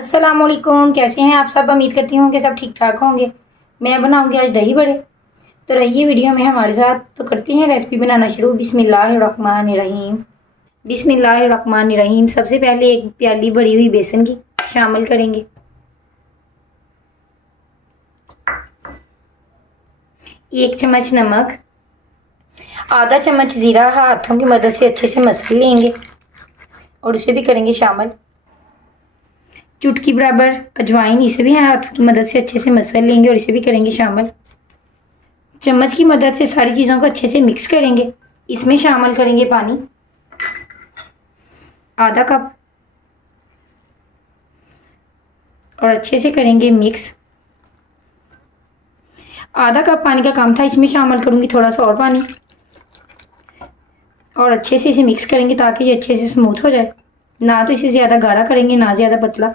अस्सलामुअलैकुम, कैसे हैं आप सब। उम्मीद करती हूँ कि सब ठीक ठाक होंगे। मैं बनाऊंगी आज दही बड़े। तो रहिए वीडियो में हमारे साथ। तो करते हैं रेसिपी बनाना शुरू। बिस्मिल्लाहिर्रहमानिर्रहीम। बिस्मिल्लाहिर्रहमानिर्रहीम। सबसे पहले एक प्याली भरी हुई बेसन की शामिल करेंगे। एक चम्मच नमक, आधा चम्मच ज़ीरा हाथों की मदद से अच्छे से मसल लेंगे और उसे भी करेंगे शामिल। चुटकी बराबर अजवाइन, इसे भी हाथ की मदद से अच्छे से मसल लेंगे और इसे भी करेंगे शामिल। चम्मच की मदद से सारी चीज़ों को अच्छे से मिक्स करेंगे। इसमें शामिल करेंगे पानी आधा कप और अच्छे से करेंगे मिक्स। आधा कप पानी का काम था, इसमें शामिल करूँगी थोड़ा सा और पानी और अच्छे से इसे मिक्स करेंगे ताकि ये अच्छे से स्मूथ हो जाए। ना तो इसे ज़्यादा गाढ़ा करेंगे ना ज़्यादा पतला।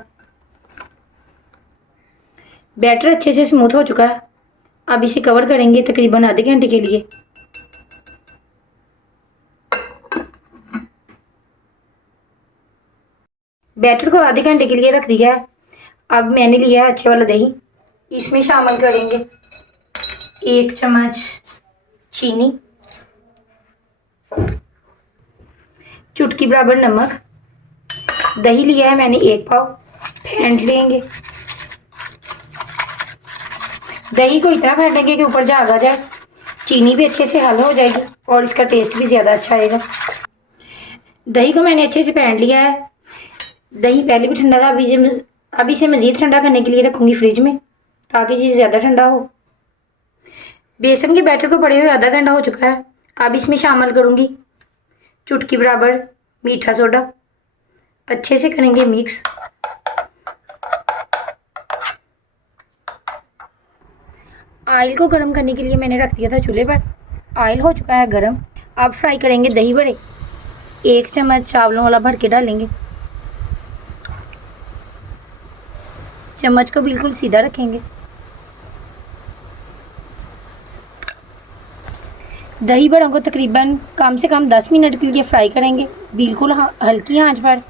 बैटर अच्छे से स्मूथ हो चुका है। अब इसे कवर करेंगे तकरीबन आधे घंटे के लिए। बैटर को आधे घंटे के लिए रख दिया है। अब मैंने लिया है अच्छे वाला दही। इसमें शामिल करेंगे एक चम्मच चीनी, चुटकी बराबर नमक। दही लिया है मैंने एक पाव, फेंट लेंगे। दही को इतना फेंटेंगे कि ऊपर झाग आ जाए। चीनी भी अच्छे से हल हो जाएगी और इसका टेस्ट भी ज़्यादा अच्छा आएगा। दही को मैंने अच्छे से फेंट लिया है। दही पहले भी ठंडा था, अभी इसे मज़ीद ठंडा करने के लिए रखूँगी फ्रिज में ताकि ये ज़्यादा ठंडा हो। बेसन के बैटर को पड़े हुए आधा घंटा हो चुका है। अब इसमें शामिल करूँगी चुटकी बराबर मीठा सोडा। अच्छे से करेंगे मिक्स। ऑयल को गर्म करने के लिए मैंने रख दिया था चूल्हे पर। ऑयल हो चुका है गर्म। अब फ्राई करेंगे दही बड़े। एक चम्मच चावलों वाला भर के डालेंगे। चम्मच को बिल्कुल सीधा रखेंगे। दही बड़ों को तकरीबन कम से कम 10 मिनट के लिए फ्राई करेंगे, बिल्कुल हल्की आंच पर,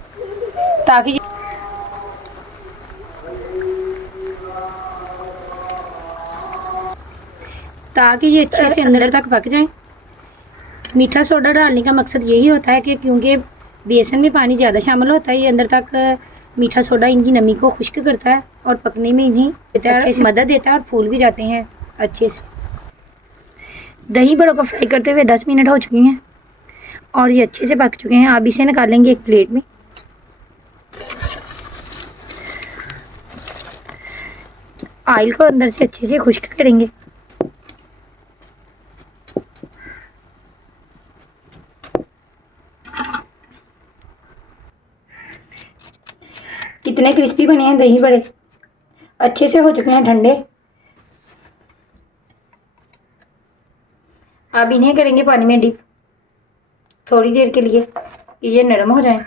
ताकि ये अच्छे से अंदर तक पक जाएं। मीठा सोडा डालने का मकसद यही होता है कि क्योंकि बेसन में पानी ज़्यादा शामिल होता है, ये अंदर तक मीठा सोडा इनकी नमी को खुश्क करता है और पकने में इन्हें अच्छे से मदद देता है और फूल भी जाते हैं अच्छे से। दही बड़ों को फ्राई करते हुए 10 मिनट हो चुके हैं और ये अच्छे से पक चुके हैं। अब इसे निकालेंगे एक प्लेट में। ऑयल को अंदर से अच्छे से खुश्क करेंगे। कितने क्रिस्पी बने हैं दही बड़े, अच्छे से हो चुके हैं ठंडे। अब इन्हें करेंगे पानी में डिप थोड़ी देर के लिए कि ये नरम हो जाएं।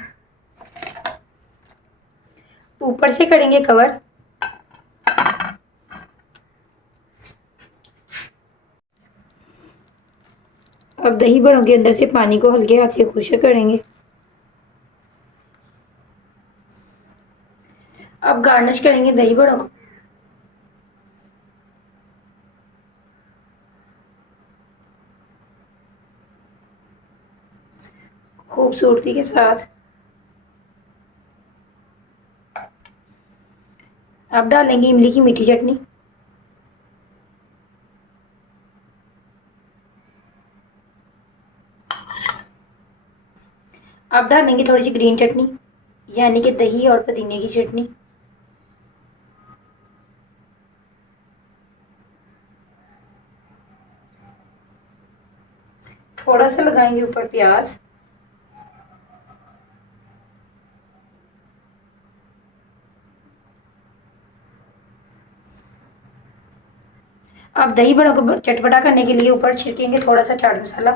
ऊपर से करेंगे कवर। अब दही बड़ों के अंदर से पानी को हल्के हाथ से खुश्क करेंगे। अब गार्निश करेंगे दही बड़ों को। खूबसूरती के साथ। अब डालेंगे इमली की मीठी चटनी। अब डालेंगे थोड़ी सी ग्रीन चटनी, यानी कि दही और पुदीने की चटनी। थोड़ा सा लगाएंगे ऊपर प्याज। अब दही बड़ों को चटपटा करने के लिए ऊपर छिड़केंगे थोड़ा सा चाट मसाला।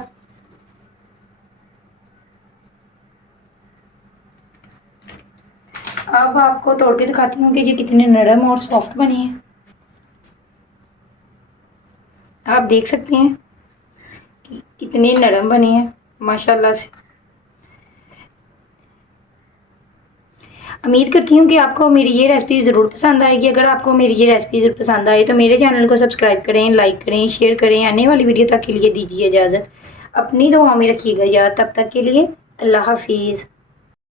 अब आपको तोड़ के दिखाती हूँ कि ये कितने नरम और सॉफ्ट बने हैं। आप देख सकते हैं कि कितने नरम बने हैं माशाल्लाह से। उम्मीद करती हूँ कि आपको मेरी ये रेसिपी ज़रूर पसंद आएगी। अगर आपको मेरी ये रेसिपी पसंद आए तो मेरे चैनल को सब्सक्राइब करें, लाइक करें, शेयर करें। आने वाली वीडियो तक के लिए दीजिए इजाज़त। अपनी दुआ में रखिएगा याद। तब तक के लिए अल्लाह हाफिज़।